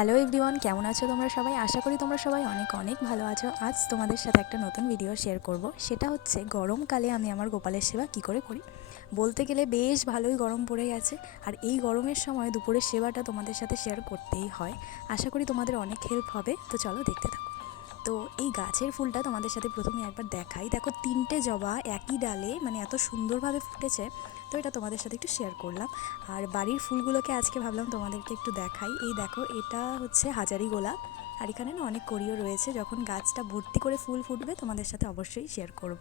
Hello everyone, কেমন আছো তোমরা সবাই? আশা করি তোমরা সবাই অনেক অনেক ভালো আছো। আজ তোমাদের সাথে একটা নতুন ভিডিও শেয়ার করব। সেটা হচ্ছে গরমকালে আমি আমার গোপালের সেবা কী করে করি। বলতে গেলে বেশ ভালোই গরম পড়ে গেছে, আর এই গরমের সময় দুপুরের সেবাটা তোমাদের সাথে শেয়ার করতেই হয়। আশা করি তোমাদের অনেক হেল্প হবে, তো চলো দেখতে থাকো। তো এই গাছের ফুলটা তোমাদের সাথে প্রথমে একবার দেখাই। দেখো, 3টে জবা একই ডালে মানে এত সুন্দরভাবে ফুটেছে, তো এটা তোমাদের সাথে একটু শেয়ার করলাম। আর বাড়ির ফুলগুলোকে আজকে ভাবলাম তোমাদেরকে একটু দেখাই। এই দেখো, এটা হচ্ছে হাজারি গোলাপ, আর এখানে না অনেক কড়িও রয়েছে। যখন গাছটা ভর্তি করে ফুল ফুটবে তোমাদের সাথে অবশ্যই শেয়ার করব।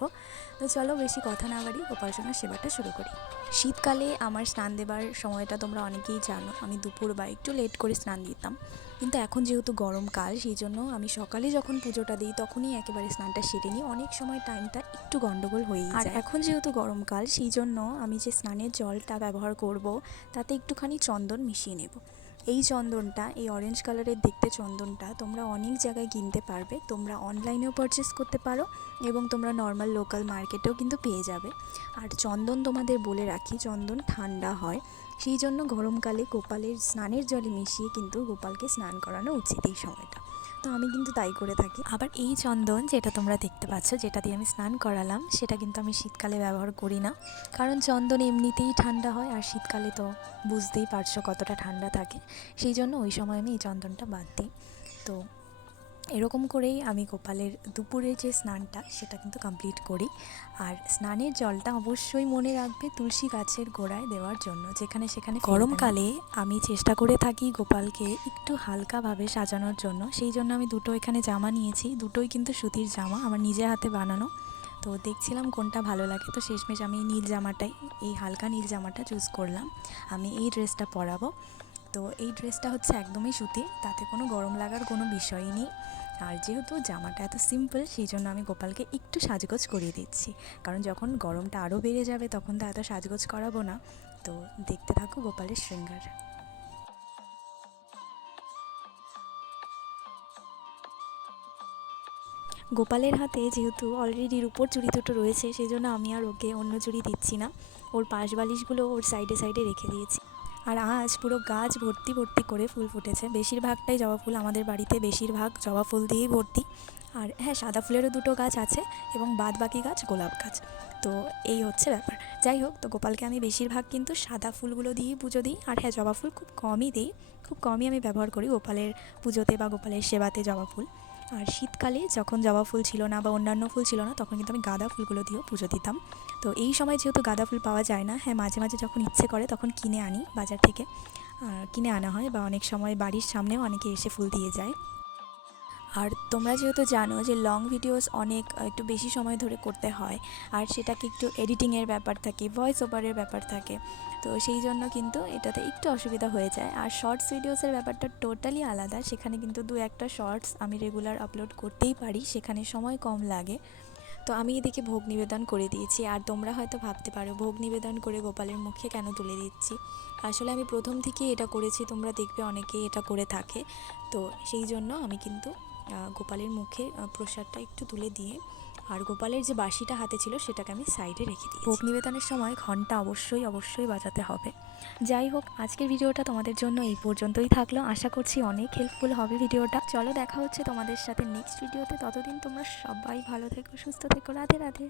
তো চলো বেশি কথা না বাড়ি, গোপাল সোনার সেবাটা শুরু করি। শীতকালে আমার স্নান দেবার সময়টা তোমরা অনেকেই জানো, আমি দুপুর বা একটু লেট করে স্নান দিতাম। কিন্তু এখন যেহেতু গরমকাল, সেই জন্য আমি সকালে যখন পুজোটা দিই তখনই একেবারে স্নানটা সেরে নিই। অনেক সময় টাইমটা একটু গন্ডগোল হয়েই যায়। আর এখন যেহেতু গরমকাল, সেই জন্য আমি যে স্নানের জলটা ব্যবহার করব তাতে একটুখানি চন্দন মিশিয়ে নেব। এই চন্দনটা, এই অরেঞ্জ কালারের দেখতে চন্দনটা তোমরা অনেক জায়গায় কিনতে পারবে। তোমরা অনলাইনেও পারচেস করতে পারো এবং তোমরা নর্মাল লোকাল মার্কেটেও কিন্তু পেয়ে যাবে। আর চন্দন তোমাদের বলে রাখি, চন্দন ঠান্ডা হয়, সেই জন্য গরমকালে গোপালের স্নানের জলে মিশিয়ে কিন্তু গোপালকে স্নান করানো উচিত এই সময়টা। তো আমি কিন্তু তাই করে থাকি। আবার এই চন্দন যেটা তোমরা দেখতে পাচ্ছ, যেটা দিয়ে আমি স্নান করালাম, সেটা কিন্তু আমি শীতকালে ব্যবহার করি না, কারণ চন্দন এমনিতেই ঠান্ডা হয়, আর শীতকালে তো বুঝতেই পারছো কতটা ঠান্ডা থাকে। সেই জন্য ওই সময় আমি এই চন্দনটা বাদ দিই। তো এরকম করেই আমি গোপালের দুপুরে যে স্নানটা সেটা কিন্তু কমপ্লিট করি। আর স্নানের জলটা অবশ্যই মনে রাখবে তুলসী গাছের গোড়ায় দেওয়ার জন্য, যেখানে সেখানে গরমকালে আমি চেষ্টা করে থাকি গোপালকে একটু হালকাভাবে সাজানোর জন্য। সেই জন্য আমি দুটো এখানে জামা নিয়েছি, দুটোই কিন্তু সুতির জামা, আমার নিজের হাতে বানানো। তো দেখছিলাম কোনটা ভালো লাগে, তো শেষমেশ আমি নীল জামাটাই, এই হালকা নীল জামাটা চুজ করলাম। আমি এই ড্রেসটা পরাবো। তো এই ড্রেসটা হচ্ছে একদমই সুতির, তাতে কোনো গরম লাগার কোনো বিষয়ই নেই। আর যেহেতু জামাটা এত সিম্পল, সেই জন্য আমি গোপালকে একটু সাজগোজ করিয়ে দিচ্ছি, কারণ যখন গরমটা আরও বেড়ে যাবে তখন তো এত সাজগোজ করাবো না। তো দেখতে থাকো গোপালের শৃঙ্গার। গোপালের হাতে যেহেতু অলরেডি রূপোর চুড়ি দুটো রয়েছে, সেই জন্য আমি আর ওকে অন্য চুড়ি দিচ্ছি না। ওর পাশ বালিশগুলো ওর সাইডে সাইডে রেখে দিয়েছি। আর আজ পুরো গাছ ভর্তি ভর্তি করে ফুল ফুটেছে, বেশিরভাগটাই জবা ফুল। আমাদের বাড়িতে বেশিরভাগ জবা ফুল দিয়েই ভর্তি। আর হ্যাঁ, সাদা ফুলেরও দুটো গাছ আছে এবং বাদ বাকি গাছ গোলাপ গাছ। তো এই হচ্ছে ব্যাপার। যাই হোক, তো গোপালকে আমি বেশিরভাগ কিন্তু সাদা ফুলগুলো দিয়েই পুজো দিই। আর হ্যাঁ, জবা ফুল খুব কমই দিই, খুব কমই আমি ব্যবহার করি গোপালের পুজোতে বা গোপালের সেবাতে জবা ফুল। আর শীতকালে যখন জবা ফুল ছিল না বা অন্যান্য ফুল ছিল না, তখন কিন্তু আমি গাঁদা ফুলগুলো দিয়েও পুজো দিতাম। তো এই সময় যেহেতু গাঁদা ফুল পাওয়া যায় না, হ্যাঁ মাঝে মাঝে যখন ইচ্ছে করে তখন কিনে আনি বাজার থেকে, কিনে আনা হয়, বা অনেক সময় বাড়ির সামনেও অনেকে এসে ফুল দিয়ে যায়। আর তোমরা যেহেতু জানো যে লং ভিডিওস অনেক একটু বেশি সময় ধরে করতে হয়, আর সেটাকে একটু এডিটিংয়ের ব্যাপার থাকে, ভয়েস ওভারের ব্যাপার থাকে, তো সেই জন্য কিন্তু এটাতে একটু অসুবিধা হয়ে যায়। আর শর্টস ভিডিওসের ব্যাপারটা টোটালি আলাদা, সেখানে কিন্তু দু একটা শর্টস আমি রেগুলার আপলোড করতেই পারি, সেখানে সময় কম লাগে। তো আমি এদিকে ভোগ নিবেদন করে দিয়েছি। আর তোমরা হয়তো ভাবতে পারো ভোগ নিবেদন করে গোপালের মুখে কেন তুলে দিচ্ছি। আসলে আমি প্রথম থেকেই এটা করেছি, তোমরা দেখবে অনেকেই এটা করে থাকে। তো সেই জন্য আমি কিন্তু গোপালের মুখে প্রসাদটা একটু তুলে দিয়ে, আর গোপালের যে বাঁশিটা হাতে ছিল সেটাকে আমি সাইডে রেখে দিই। ভোগ নিবেদনের সময় ঘন্টা অবশ্যই অবশ্যই বাজাতে হবে। যাই হোক, আজকের ভিডিওটা তোমাদের জন্য এই পর্যন্তই থাকলো। আশা করছি অনেক হেল্পফুল হবে ভিডিওটা। চলো দেখা হচ্ছে তোমাদের সাথে নেক্সট ভিডিওতে। ততদিন তোমরা সবাই ভালো থেকো, সুস্থ থেকো। রাধে রাধে।